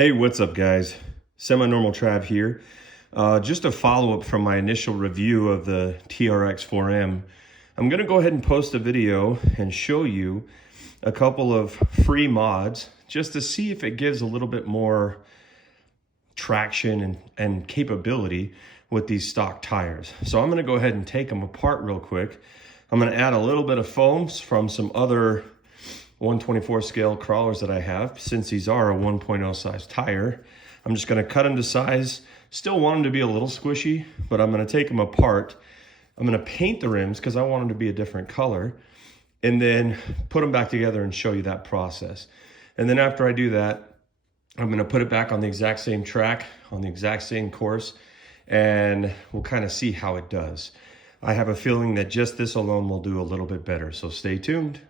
Hey, what's up guys? Semi-Normal Trav here. Just a follow-up from my initial review of the TRX4M. I'm gonna go ahead and post a video and show you a couple of free mods just to see if it gives a little bit more traction and capability with these stock tires. So I'm gonna go ahead and take them apart real quick. I'm gonna add a little bit of foams from some other 1/24 scale crawlers that I have. Since these are a 1.0 size tire, I'm just going to cut them to size. Still want them to be a little squishy, but I'm going to take them apart. I'm going to paint the rims because I want them to be a different color, and then put them back together and show you that process. And then after I do that, I'm going to put it back on the exact same track, on the exact same course, and we'll kind of see how it does. I have a feeling that just this alone will do a little bit better, so stay tuned.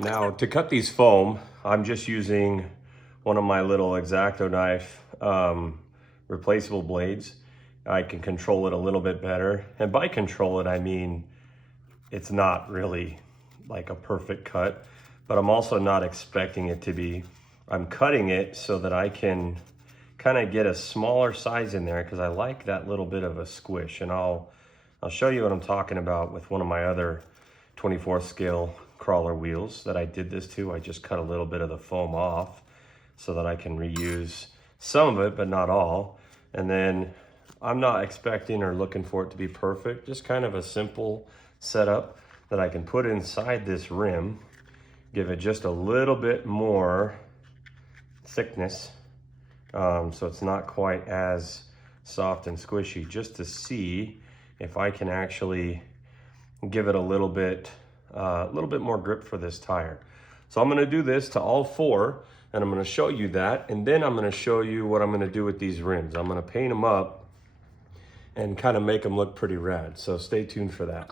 Now, to cut these foam, I'm just using one of my little X-Acto knife replaceable blades. I can control it a little bit better. And by control it, I mean it's not really like a perfect cut, but I'm also not expecting it to be. I'm cutting it so that I can kind of get a smaller size in there because I like that little bit of a squish. And I'll show you what I'm talking about with one of my other 24th scale crawler wheels that I did this to. I just cut a little bit of the foam off so that I can reuse some of it, but not all. And then I'm not expecting or looking for it to be perfect, just kind of a simple setup that I can put inside this rim, give it just a little bit more thickness, so it's not quite as soft and squishy, just to see if I can actually give it a little bit more grip for this tire. So I'm gonna do this to all four, and I'm gonna show you that, and then I'm gonna show you what I'm gonna do with these rims. I'm gonna paint them up and kind of make them look pretty rad. So stay tuned for that.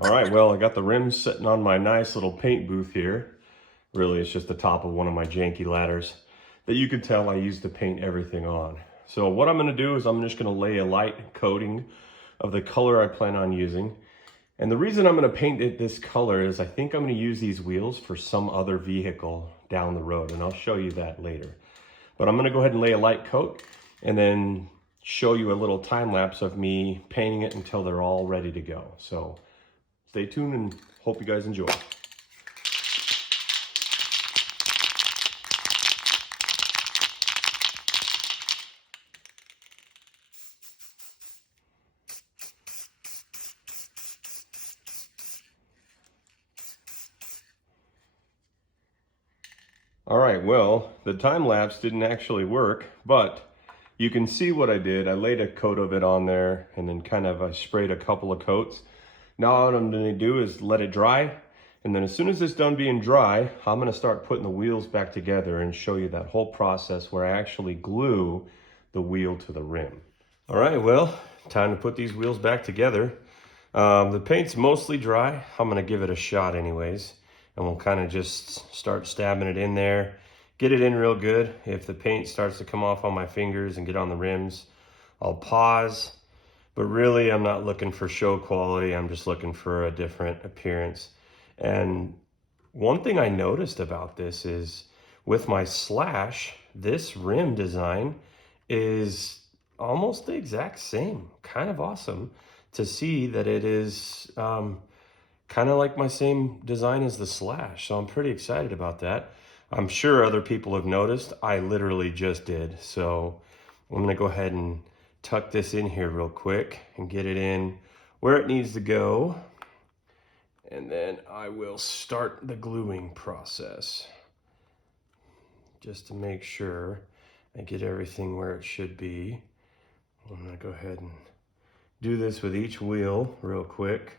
All right, well, I got the rims sitting on my nice little paint booth here. Really, it's just the top of one of my janky ladders that you can tell I use to paint everything on. So what I'm gonna do is I'm just gonna lay a light coating of the color I plan on using. And the reason I'm gonna paint it this color is I think I'm gonna use these wheels for some other vehicle down the road, and I'll show you that later. But I'm gonna go ahead and lay a light coat and then show you a little time lapse of me painting it until they're all ready to go. So stay tuned and hope you guys enjoy. All right, well, the time lapse didn't actually work, but you can see what I did. I laid a coat of it on there and then I sprayed a couple of coats. Now what I'm gonna do is let it dry And then as soon as it's done being dry, I'm gonna start putting the wheels back together and show you that whole process where I actually glue the wheel to the rim. All right, well, time to put these wheels back together. The paint's mostly dry. I'm gonna give it a shot anyways, and we'll kind of just start stabbing it in there, get it in real good. If the paint starts to come off on my fingers and get on the rims, I'll pause. But really, I'm not looking for show quality. I'm just looking for a different appearance. And one thing I noticed about this is with my Slash, this rim design is almost the exact same. Kind of awesome to see that it is kind of like my same design as the Slash. So I'm pretty excited about that. I'm sure other people have noticed. I literally just did. So I'm gonna go ahead and tuck this in here real quick and get it in where it needs to go. And then I will start the gluing process just to make sure I get everything where it should be. I'm gonna go ahead and do this with each wheel real quick,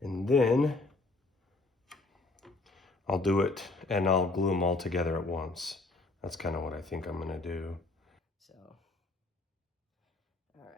and then I'll do it and I'll glue them all together at once. That's kind of what I think I'm gonna do. So, all right.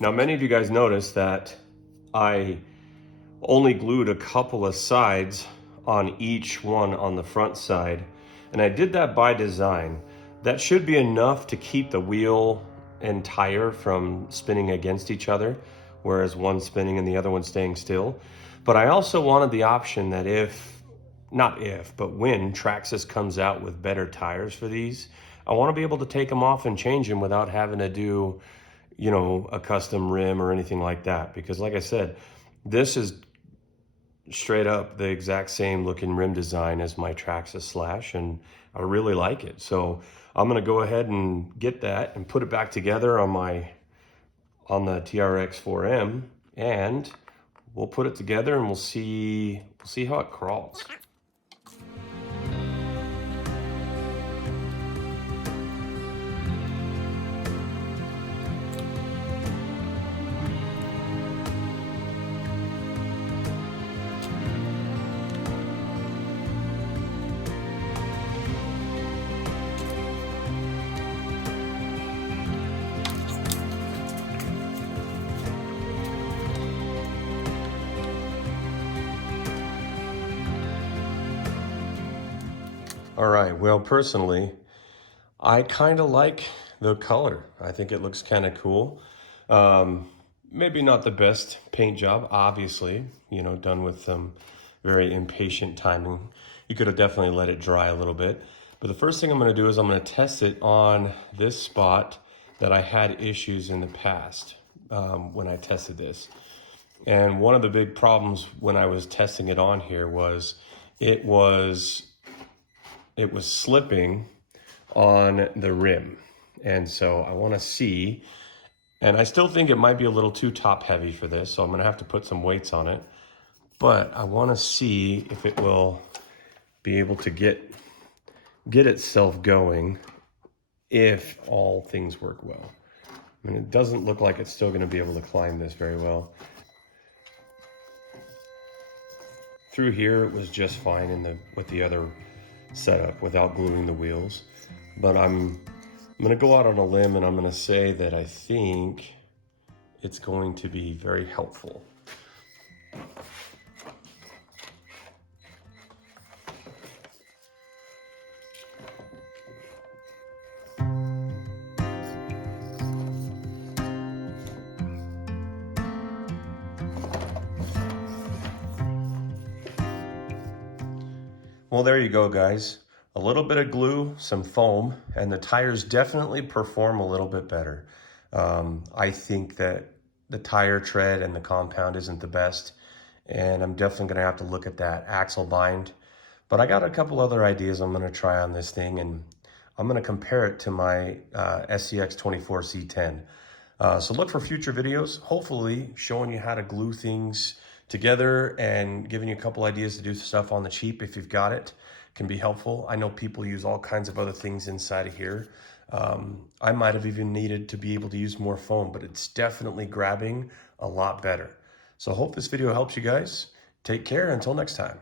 Now, many of you guys noticed that I only glued a couple of sides on each one on the front side, and I did that by design. That should be enough to keep the wheel and tire from spinning against each other, whereas one's spinning and the other one's staying still. But I also wanted the option that but when Traxxas comes out with better tires for these, I want to be able to take them off and change them without having to do, you know, a custom rim or anything like that. Because like I said, this is straight up the exact same looking rim design as my Traxxas Slash, and I really like it. So I'm gonna go ahead and get that and put it back together on the TRX4M, and we'll put it together and we'll see how it crawls. All right, well, personally, I kind of like the color. I think it looks kind of cool. Maybe not the best paint job, obviously, you know, done with some very impatient timing. You could have definitely let it dry a little bit. But the first thing I'm gonna do is I'm gonna test it on this spot that I had issues in the past when I tested this. And one of the big problems when I was testing it on here was it was slipping on the rim. And so I want to see, and I still think it might be a little too top heavy for this, so I'm going to have to put some weights on it. But I want to see if it will be able to get itself going if all things work well. I mean, it doesn't look like it's still going to be able to climb this very well. Through here, it was just fine with the other setup without gluing the wheels. But I'm going to go out on a limb and I'm going to say that I think it's going to be very helpful. Well, there you go, guys. A little bit of glue, some foam, and the tires definitely perform a little bit better. I think that the tire tread and the compound isn't the best, and I'm definitely going to have to look at that axle bind. But I got a couple other ideas I'm going to try on this thing, and I'm going to compare it to my SCX24 C10. So look for future videos, hopefully showing you how to glue things together and giving you a couple ideas to do stuff on the cheap if you've got it. Can be helpful. I know people use all kinds of other things inside of here. I might have even needed to be able to use more foam, but it's definitely grabbing a lot better. So I hope this video helps you guys. Take care until next time.